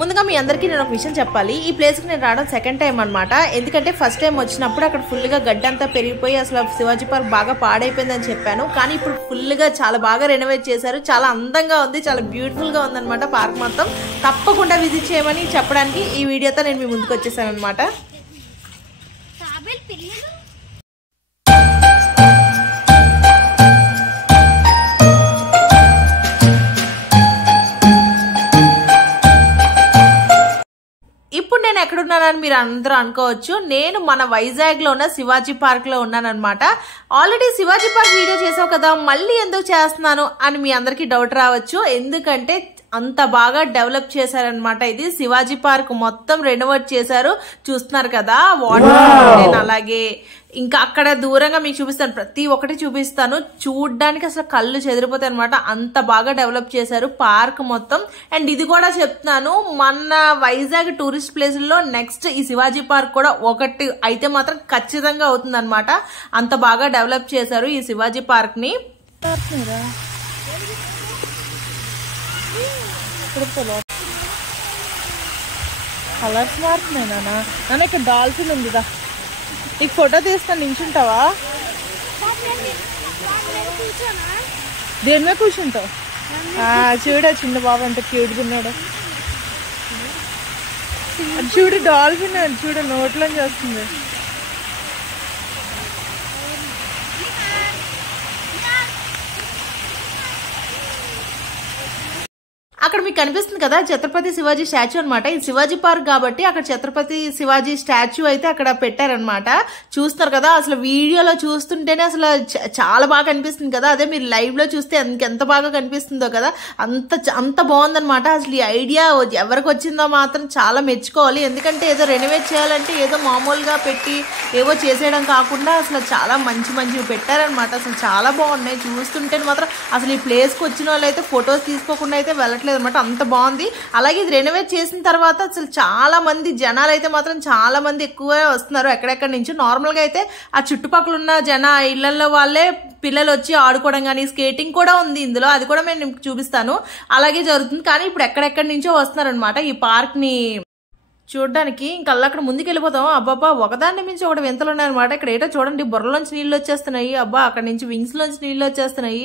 ముందుగా మీ అందరికీ నేను ఒక విషయం చెప్పాలి. ఈ ప్లేస్కి నేను రావడం సెకండ్ టైం అనమాట. ఎందుకంటే ఫస్ట్ టైం వచ్చినప్పుడు అక్కడ ఫుల్గా గడ్డి అంతా పెరిగిపోయి అసలు శివాజీ పార్క్ బాగా పాడైపోయిందని చెప్పాను. కానీ ఇప్పుడు ఫుల్గా చాలా బాగా రెనోవేట్ చేశారు. చాలా అందంగా ఉంది, చాలా బ్యూటిఫుల్గా ఉందన్నమాట పార్క్ మొత్తం. తప్పకుండా విజిట్ చేయమని చెప్పడానికి ఈ వీడియోతో నేను మీ ముందుకు వచ్చేసాను అనమాట. ఇప్పుడు నేను ఎక్కడున్నానని మీరు అందరూ అనుకోవచ్చు. నేను మన వైజాగ్ లో ఉన్న శివాజీ పార్క్ లో ఉన్నానన్నమాట. ఆల్రెడీ శివాజీ పార్క్ వీడియో చేసావు కదా, మళ్ళీ ఎందుకు చేస్తున్నాను అని మీ అందరికీ డౌట్ రావచ్చు. ఎందుకంటే అంత బాగా డెవలప్ చేశారనమాట. ఇది శివాజీ పార్క్ మొత్తం రెనోవేట్ చేశారు. చూస్తున్నారు కదా, వాటర్ ఫౌంటైన్, అలాగే ఇంకా అక్కడ దూరంగా మీకు చూపిస్తాను, ప్రతి ఒక్కటి చూపిస్తాను. చూడ్డానికి అసలు కళ్ళు చెదిరిపోతాయి అనమాట. అంత బాగా డెవలప్ చేశారు పార్క్ మొత్తం. అండ్ ఇది కూడా చెప్తున్నాను, మన వైజాగ్ టూరిస్ట్ ప్లేసుల్లో నెక్స్ట్ ఈ శివాజీ పార్క్ కూడా ఒకటి అయితే మాత్రం ఖచ్చితంగా అవుతుంది అనమాట. అంత బాగా డెవలప్ చేశారు ఈ శివాజీ పార్క్ ని. కలర్స్ మారుతున్నాయి నాన్న. ఇక్కడ డాల్ఫిన్ ఉందిదా, నీకు ఫోటో తీస్తాను, నించుంటావా? దేని మీద కూర్చుంటావు? చూడ చిన్న బాబు ఎంత క్యూట్గా ఉన్నాడు. చూడు డాల్ఫిన్, చూడు నోట్లోంచి వస్తుంది. అక్కడ మీకు కనిపిస్తుంది కదా ఛత్రపతి శివాజీ స్టాచ్యూ అనమాట. ఇది శివాజీ పార్క్ కాబట్టి అక్కడ ఛత్రపతి శివాజీ స్టాచ్యూ అయితే అక్కడ పెట్టారనమాట. చూస్తున్నారు కదా, అసలు వీడియోలో చూస్తుంటేనే అసలు చాలా బాగా కనిపిస్తుంది కదా. అదే మీరు లైవ్ లో చూస్తే ఎంత బాగా కనిపిస్తుందో కదా, అంత బాగుందనమాట. అసలు ఈ ఐడియా ఎవరికి వచ్చిందో మాత్రం చాలా మెచ్చుకోవాలి. ఎందుకంటే ఏదో రెనోవేట్ చేయాలంటే ఏదో మామూలుగా పెట్టి ఏవో చేసేయడం కాకుండా అసలు చాలా మంచివి పెట్టారనమాట. అసలు చాలా బాగున్నాయి. చూస్తుంటే మాత్రం అసలు ఈ ప్లేస్కి వచ్చిన వాళ్ళు అయితే ఫొటోస్ తీసుకోకుండా అయితే వెళ్ళట్లేదు అనమాట. అంత బాగుంది. అలాగే ఇది రెనోవేట్ చేసిన తర్వాత అసలు చాలా మంది జనాలు అయితే మాత్రం చాలా మంది ఎక్కువ వస్తున్నారు ఎక్కడెక్కడి నుంచి. నార్మల్ గా అయితే ఆ చుట్టుపక్కల ఉన్న ఇళ్లలో వాళ్ళే పిల్లలు వచ్చి ఆడుకోవడం కానీ, స్కేటింగ్ కూడా ఉంది ఇందులో, అది కూడా నేను చూపిస్తాను. అలాగే జరుగుతుంది. కానీ ఇప్పుడు ఎక్కడెక్కడి నుంచో వస్తున్నారు అనమాట ఈ పార్క్ ని చూడడానికి. ఇంకా అక్కడ ముందుకు వెళ్ళిపోతాం. అబ్బాబ్బా, ఒకదాన్ని మించి ఒకటి వింతలు ఉన్నాయన్నమాట. ఇక్కడ ఏటో చూడండి, బుర్రలోంచి నీళ్ళు వచ్చేస్తున్నాయి. అబ్బా, అక్కడ నుంచి వింగ్స్ లోంచి నీళ్ళు వచ్చేస్తున్నాయి.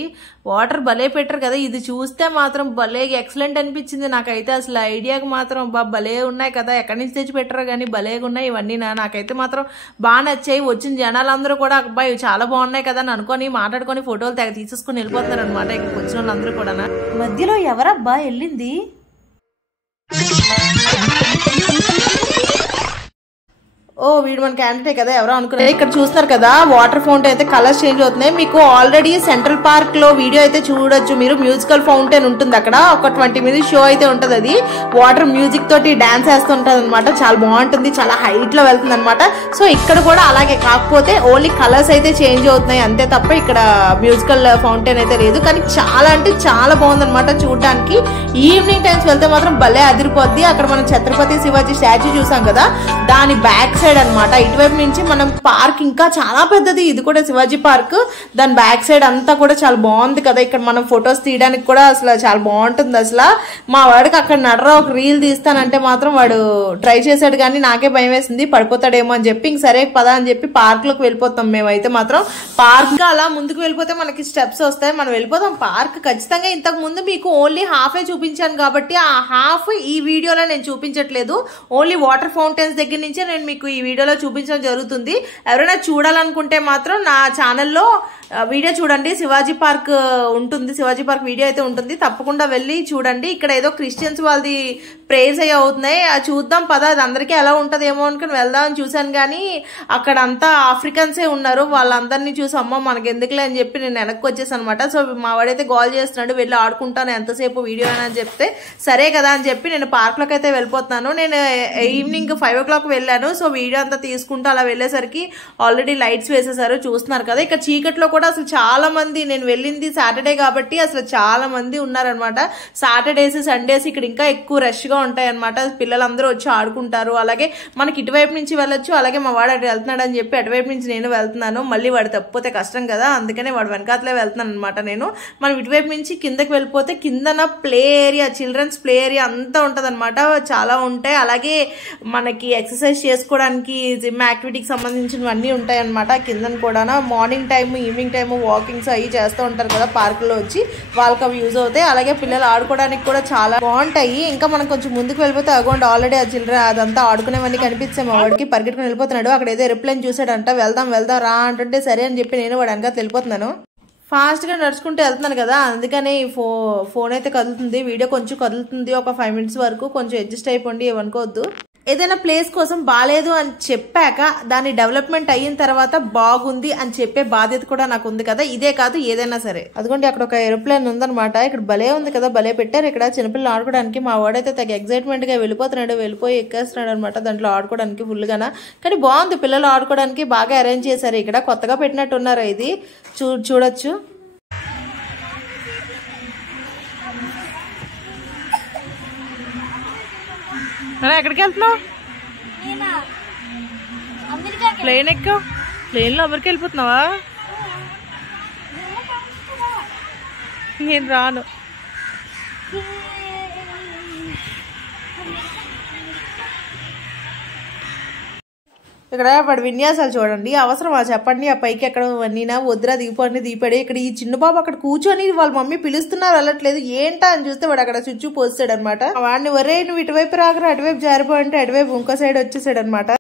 వాటర్ భలే పెట్టరు కదా. ఇది చూస్తే మాత్రం భలే ఎక్సలెంట్ అనిపించింది నాకైతే. అసలు ఐడియాకి మాత్రం అబ్బా భలే ఉన్నాయి కదా, ఎక్కడి నుంచి తెచ్చి పెట్టరు కానీ భలేగా ఉన్నాయి ఇవన్నీ. నాకైతే మాత్రం బాగా నచ్చాయి. వచ్చిన జనాలందరూ కూడా అబ్బాయి చాలా బాగున్నాయి కదా అని అనుకొని మాట్లాడుకొని ఫోటోలు తెగ తీసేసుకుని వెళ్ళిపోతున్నారు అనమాట. ఇక్కడికి వచ్చిన వాళ్ళందరూ కూడా. మధ్యలో ఎవరబ్బా వెళ్ళింది? ఓ, వీడు మన క్యాండిడేట్ కదా, ఎవరో అనుకున్నారు. ఇక్కడ చూస్తున్నారు కదా, వాటర్ ఫౌంటైన్ అయితే కలర్స్ చేంజ్ అవుతున్నాయి. మీకు ఆల్రెడీ సెంట్రల్ పార్క్ లో వీడియో అయితే చూడొచ్చు మీరు. మ్యూజికల్ ఫౌంటైన్ ఉంటుంది అక్కడ, ఒక 20 minutes షో అయితే ఉంటది. అది వాటర్ మ్యూజిక్ తోటి డాన్స్ వేస్తుంటది అనమాట. చాలా బాగుంటుంది, చాలా హైట్ లో వెళ్తుంది అనమాట. సో ఇక్కడ కూడా అలాగే, కాకపోతే ఓన్లీ కలర్స్ అయితే చేంజ్ అవుతున్నాయి అంతే తప్ప ఇక్కడ మ్యూజికల్ ఫౌంటైన్ అయితే లేదు. కానీ చాలా అంటే చాలా బాగుంది అనమాట చూడడానికి. ఈవినింగ్ టైమ్స్ వెళ్తే మాత్రం భలే అదిరిపోద్ది. అక్కడ మనం ఛత్రపతి శివాజీ స్టాచ్యూ చూసాం కదా, దాని బ్యాక్ సైడ్ అనమాట. ఇటువైపు నుంచి మనం పార్క్ ఇంకా చాలా పెద్దది, ఇది కూడా శివాజీ పార్క్. దాని బ్యాక్ సైడ్ అంతా కూడా చాలా బాగుంది కదా. ఇక్కడ మనం ఫొటోస్ తీయడానికి కూడా అసలు చాలా బాగుంటుంది. అసలు మా వాడికి అక్కడ నడరా ఒక రీల్ తీస్తానంటే మాత్రం వాడు ట్రై చేశాడు, కానీ నాకే భయం వేసింది పడిపోతాడేమో అని చెప్పి ఇంక సరే పదా అని చెప్పి పార్క్ లోకి వెళ్ళిపోతాం మేమైతే మాత్రం. పార్క్ అలా ముందుకు వెళ్ళిపోతే మనకి స్టెప్స్ వస్తాయి, మనం వెళ్ళిపోతాం పార్క్ ఖచ్చితంగా. ఇంతకు ముందు మీకు ఓన్లీ హాఫే చూపించాను కాబట్టి ఆ హాఫ్ ఈ వీడియోలో నేను చూపించట్లేదు. ఓన్లీ వాటర్ ఫౌంటైన్స్ దగ్గర నుంచే నేను మీకు ఈ వీడియోలో చూపించడం జరుగుతుంది. ఎవరైనా చూడాలనుకుంటే మాత్రం నా ఛానల్లో వీడియో చూడండి, శివాజీ పార్క్ ఉంటుంది, శివాజీ పార్క్ వీడియో అయితే ఉంటుంది, తప్పకుండా వెళ్ళి చూడండి. ఇక్కడ ఏదో క్రిస్టియన్స్ వాళ్ళది ప్రేయర్స్ అయ్యి అవుతున్నాయి, అది చూద్దాం పదా, అది అందరికీ ఎలా ఉంటుందేమో అనుకుని వెళ్దామని చూశాను. కానీ అక్కడ అంతా ఆఫ్రికన్సే ఉన్నారు. వాళ్ళందరినీ చూసి అమ్మ మనకి ఎందుకులే అని చెప్పి నేను వెనక్కి వచ్చేసాను అనమాట. సో మా వాడైతే కాల్ చేస్తున్నాడు, వెళ్ళి ఆడుకుంటాను ఎంతసేపు వీడియో అని చెప్తే సరే కదా అని చెప్పి నేను పార్క్లోకి అయితే వెళ్ళిపోతున్నాను. నేను ఈవినింగ్ 5 o'clock వెళ్ళాను. సో వీడియో అంతా తీసుకుంటూ అలా వెళ్ళేసరికి ఆల్రెడీ లైట్స్ వేసేసారు, చూస్తున్నారు కదా. ఇక్కడ చీకట్లో కూడా అసలు చాలా మంది, నేను వెళ్ళింది సాటర్డే కాబట్టి అసలు చాలా మంది ఉన్నారనమాట. సాటర్డేస్ సండేస్ ఇక్కడ ఇంకా ఎక్కువ రష్ గా ఉంటాయి అనమాట. పిల్లలందరూ వచ్చి ఆడుకుంటారు. అలాగే మనకి ఇటువైపు నుంచి వెళ్ళొచ్చు, అలాగే మా వాడు అటు వెళ్తున్నాడు అని చెప్పి అటువైపు నుంచి నేను వెళ్తున్నాను. మళ్ళీ వాడు తప్పిపోతే కష్టం కదా, అందుకనే వాడు వెనకాతలే వెళ్తున్నాను అనమాట నేను. మనం ఇటువైపు నుంచి కిందకి వెళ్ళిపోతే కిందన play area, children's play area అంతా ఉంటది అనమాట. చాలా ఉంటాయి. అలాగే మనకి ఎక్సర్సైజ్ చేసుకోవడానికి జిమ్ యాక్టివిటీకి సంబంధించినవన్నీ ఉంటాయి అనమాట కిందన కూడా. Morning time, evening time walkings అవి చేస్తూ ఉంటారు కదా పార్కులో వచ్చి, వాళ్ళకి అవి యూజ్ అవుతాయి. అలాగే పిల్లలు ఆడుకోవడానికి కూడా చాలా బాగుంటాయి. ఇంకా మనం కొంచెం ముందుకు వెళ్ళిపోతే అగోండి ఆల్రెడీ ఆ చిల్డ్రన్ అదంతా ఆడుకునేవన్నీ కనిపించాయి. మా వాడికి పరిగెట్టుకుని వెళ్ళిపోతున్నాడు. అక్కడ ఏదో ఏరోప్లేన్ చూసాడంట, వెళ్దాం వెళ్దాం రా అంటుంటే సరే అని చెప్పి నేను వాడు వెనకాల వెళ్ళిపోతున్నాను. ఫాస్ట్గా నడుచుకుంటూ వెళ్తున్నాను కదా, అందుకని ఫోన్ అయితే కదులుతుంది, వీడియో కొంచెం కదులుతుంది. ఒక 5 minutes వరకు కొంచెం అడ్జస్ట్ అయిపోండి, ఏమనుకోవద్దు. ఏదైనా ప్లేస్ కోసం బాగాలేదు అని చెప్పాక దాని డెవలప్మెంట్ అయిన తర్వాత బాగుంది అని చెప్పే బాధ్యత కూడా నాకు ఉంది కదా, ఇదే కాదు ఏదైనా సరే. అదిగోండి అక్కడ ఒక ఏరోప్లేన్ ఉందనమాట. ఇక్కడ భలే ఉంది కదా, భలే పెట్టారు ఇక్కడ చిన్నపిల్లలు ఆడుకోవడానికి. మా వాడైతే తగ్గ ఎక్సైట్మెంట్ గా వెళ్ళిపోయి ఎక్కేస్తున్నాడు అనమాట దాంట్లో ఆడుకోవడానికి ఫుల్ గానా. కానీ బాగుంది, పిల్లలు ఆడుకోవడానికి బాగా అరేంజ్ చేశారు. ఇక్కడ కొత్తగా పెట్టినట్టున్నారు ఇది, చూడొచ్చు. ఎక్కడికి వెళ్తున్నావు? ప్లేన్ ఎక్కువ, ప్లేన్ లో ఎవరికి వెళ్ళిపోతున్నావా? నేను రాను. ఇక్కడ వాడి విన్యాసాలు చూడండి, అవసరమా చెప్పండి? ఆ పైకి ఎక్కడ వన్నీనా వద్దురా దిగిపోండి. ఇక్కడ ఈ చిన్న బాబు అక్కడ కూర్చొని వాళ్ళ మమ్మీ పిలుస్తున్నారు వెళ్ళట్లేదు, ఏంటా అని చూస్తే వాడు అక్కడ చుట్టూ పోస్తాడు అనమాట. వాడిని ఒరే నువ్వు ఇటువైపు రాకరా, అటువైపు జారిపోయింటే అటువైపు ఇంకో సైడ్ వచ్చేసాడు అనమాట.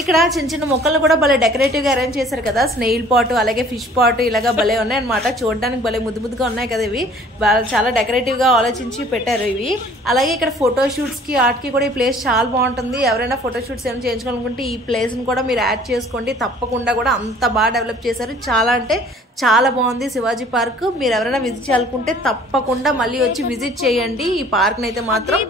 ఇక్కడ చిన్న చిన్న మొక్కలు కూడా భలే డెకరేటివ్ గా అరేంజ్ చేశారు కదా, స్నేయిల్ పాట్ అలాగే ఫిష్ పాట్ ఇలాగా భలే ఉన్నాయి అనమాట. చూడడానికి భలే ముద్దు ముద్దుగా ఉన్నాయి కదా ఇవి, చాలా డెకరేటివ్ గా ఆలోచించి పెట్టారు ఇవి. అలాగే ఇక్కడ ఫోటో షూట్స్ కి ఆర్ట్ కి కూడా ఈ ప్లేస్ చాలా బాగుంటుంది. ఎవరైనా ఫోటో షూట్స్ ఏమైనా చేయించుకోవాలనుకుంటే ఈ ప్లేస్ ని కూడా మీరు యాడ్ చేసుకోండి తప్పకుండా. కూడా అంత బాగా డెవలప్ చేశారు, చాలా అంటే చాలా బాగుంది శివాజీ పార్క్. మీరు ఎవరైనా విజిట్ చేయాలనుకుంటే తప్పకుండా మళ్ళీ వచ్చి విజిట్ చేయండి ఈ పార్క్ అయితే మాత్రం.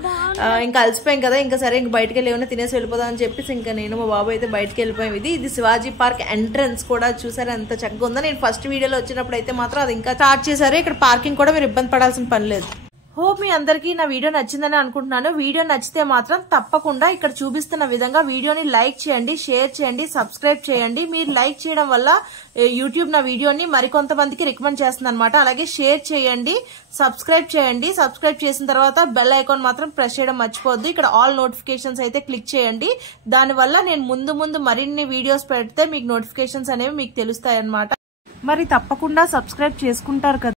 ఇంకా అలసిపోయాం కదా, ఇంకా సరే ఇంక బయటకు వెళ్ళి ఏమైనా తినేసి వెళ్ళిపోదాం అని చెప్పేసి ఇంకా నేను మా బాబు అయితే బయటకు వెళ్ళిపోయాం. ఇది శివాజీ పార్క్ ఎంట్రన్స్ కూడా చూసారు ఎంత చక్కగా ఉందో. నేను ఫస్ట్ వీడియోలో వచ్చినప్పుడు అయితే మాత్రం అది ఇంకా స్టార్ట్ చేశారు. ఇక్కడ పార్కింగ్ కూడా మీరు ఇబ్బంది పడాల్సిన పని లేదు. హోప్ మీ అందరికీ నా వీడియో నచ్చిందని అనుకుంటున్నాను. వీడియో నచ్చితే మాత్రం తప్పకుండా ఇక్కడ చూపిస్తున్న విధంగా వీడియోని లైక్ చేయండి, షేర్ చేయండి, సబ్స్క్రైబ్ చేయండి. మీరు లైక్ చేయడం వల్ల యూట్యూబ్ నా వీడియోని మరికొంతమందికి రికమెండ్ చేస్తుంది అనమాట. అలాగే షేర్ చేయండి, సబ్స్క్రైబ్ చేయండి. సబ్స్క్రైబ్ చేసిన తర్వాత బెల్ ఐకాన్ మాత్రం ప్రెస్ చేయడం మర్చిపోద్దు. ఇక్కడ ఆల్ నోటిఫికేషన్స్ అయితే క్లిక్ చేయండి. దానివల్ల నేను ముందు మరిన్ని వీడియోస్ పెడితే మీకు నోటిఫికేషన్స్ అనేవి మీకు తెలుస్తాయి అనమాట. మరి తప్పకుండా సబ్స్క్రైబ్ చేసుకుంటారు కదా.